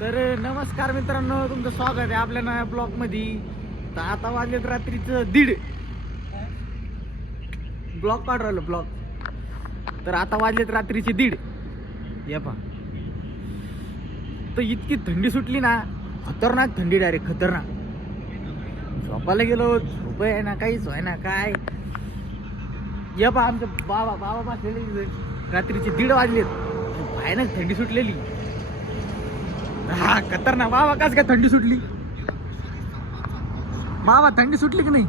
तर नमस्कार मित्रांनो, तुमचं स्वागत आहे आपल्या नव्या ब्लॉग मध्ये. तर आता वाजलेत रात्रीचं 1:30. ब्लॉग काढ राहिलो ब्लॉग. तर आता वाजलेत रात्रीचे 1:30. या पा, तर इतकी थंडी सुटली ना, खतरनाक थंडी, डायरेक्ट खतरनाक. झोपायला गेलो, झोप आहे ना, काहीच आहे ना काय. या पा, आमचं बाबा बसलेले, रात्रीचे 1:30 वाजलेत, भयानक थंडी सुटलेली. हा खतरनाक. बाबा कस काय थंडी सुटली? बाबा थंडी सुटली की नाही?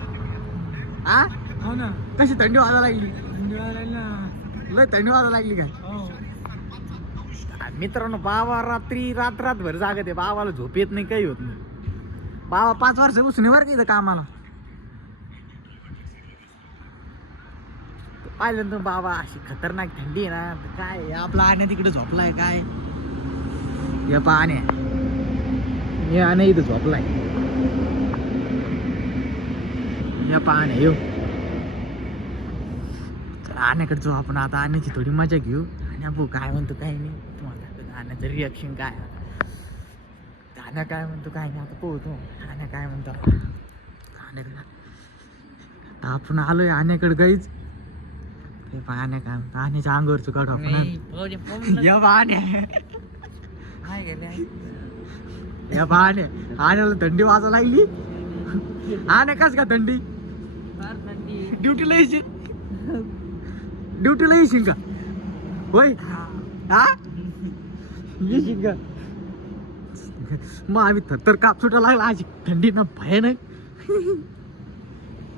हा हो ना, कशी थंडी वाजायला लागली? थंडी वाजायला लय थंडी वाजायला लागली काय? हो. मित्रांनो, बाबा रात्रभर जागत आहे. बाबाला झोप येत नाही, काही होत नाही. बाबा 5 वर्षापासून वर की इथं कामाला. पाहिलं तर बाबा, अशी खतरनाक थंडी आहे ना, तर काय आपला आण्या तिकडे झोपलाय काय. या पाण्या, हे आण्या इथं झोपलाय. या पाण्या येऊ, तर आण्याकडे जाऊ आपण आता. आण्याची थोडी मजा घेऊ. आण्या भाऊ काय म्हणतो काही नाही, तुम्हाला आण्याचं रिॲक्शन काय, आण्या काय म्हणतो काय नाही, आता पोहतो आण्या काय म्हणतो. आण्याकडे आता आपण आलोय आण्याकडे गाईच. ते पाण्या काय म्हणतो, आण्याच्या अंगावरचं काढू आपण. या पाण्या, या पाण्या, आण्याला थंडी वाजायला लागली. आण्या कस का थंडी? ड्युटीला येशील, ड्युटीला येशील का? होय, हा येशील का? मग आम्ही थर काप सुटा लागला आज थंडी ना, भयानक.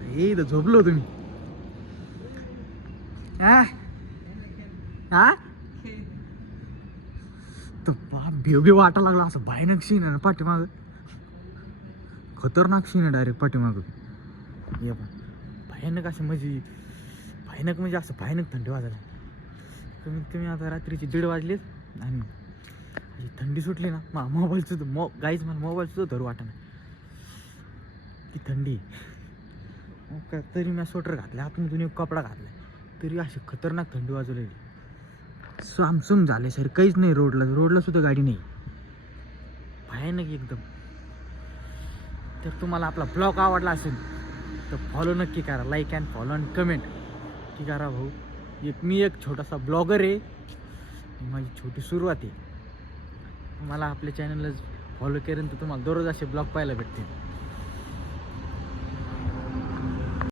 हे इथं झोपलो तुम्ही. हा भेव भेव वाटा लागला. असं भयानक सीन आहे ना पाठीमाग, खतरनाक सीन आहे डायरेक्ट पाठीमाग. ये पण भयानक असं म्हणजे असं भयानक थंडी वाजायला. कमीत कमी आता रात्रीचे 1:30 वाजलेत आणि अशी थंडी सुटली ना, मोबाईलचं गाईच, मला मोबाईल सुद्धा धरू वाटत नाही, ती थंडी. तरी मी स्वेटर घातलं, आतमधून एक कपडा घातलाय, तरी अशी खतरनाक थंडी वाजवलेली. सामसूम झाले सर, काहीच नाही. रोडला सुद्धा गाडी नाही, भयानक एकदम. तर तुम्हाला आपला ब्लॉग आवडला असेल तर फॉलो नक्की करा, like and follow and comment की करा भाऊ. मी एक छोटासा ब्लॉगर आहे, माझी छोटी सुरुवात आहे. मला आपल्या चॅनलला फॉलो करेन तर तुम्हाला दररोज असे ब्लॉग पाहायला भेटतील.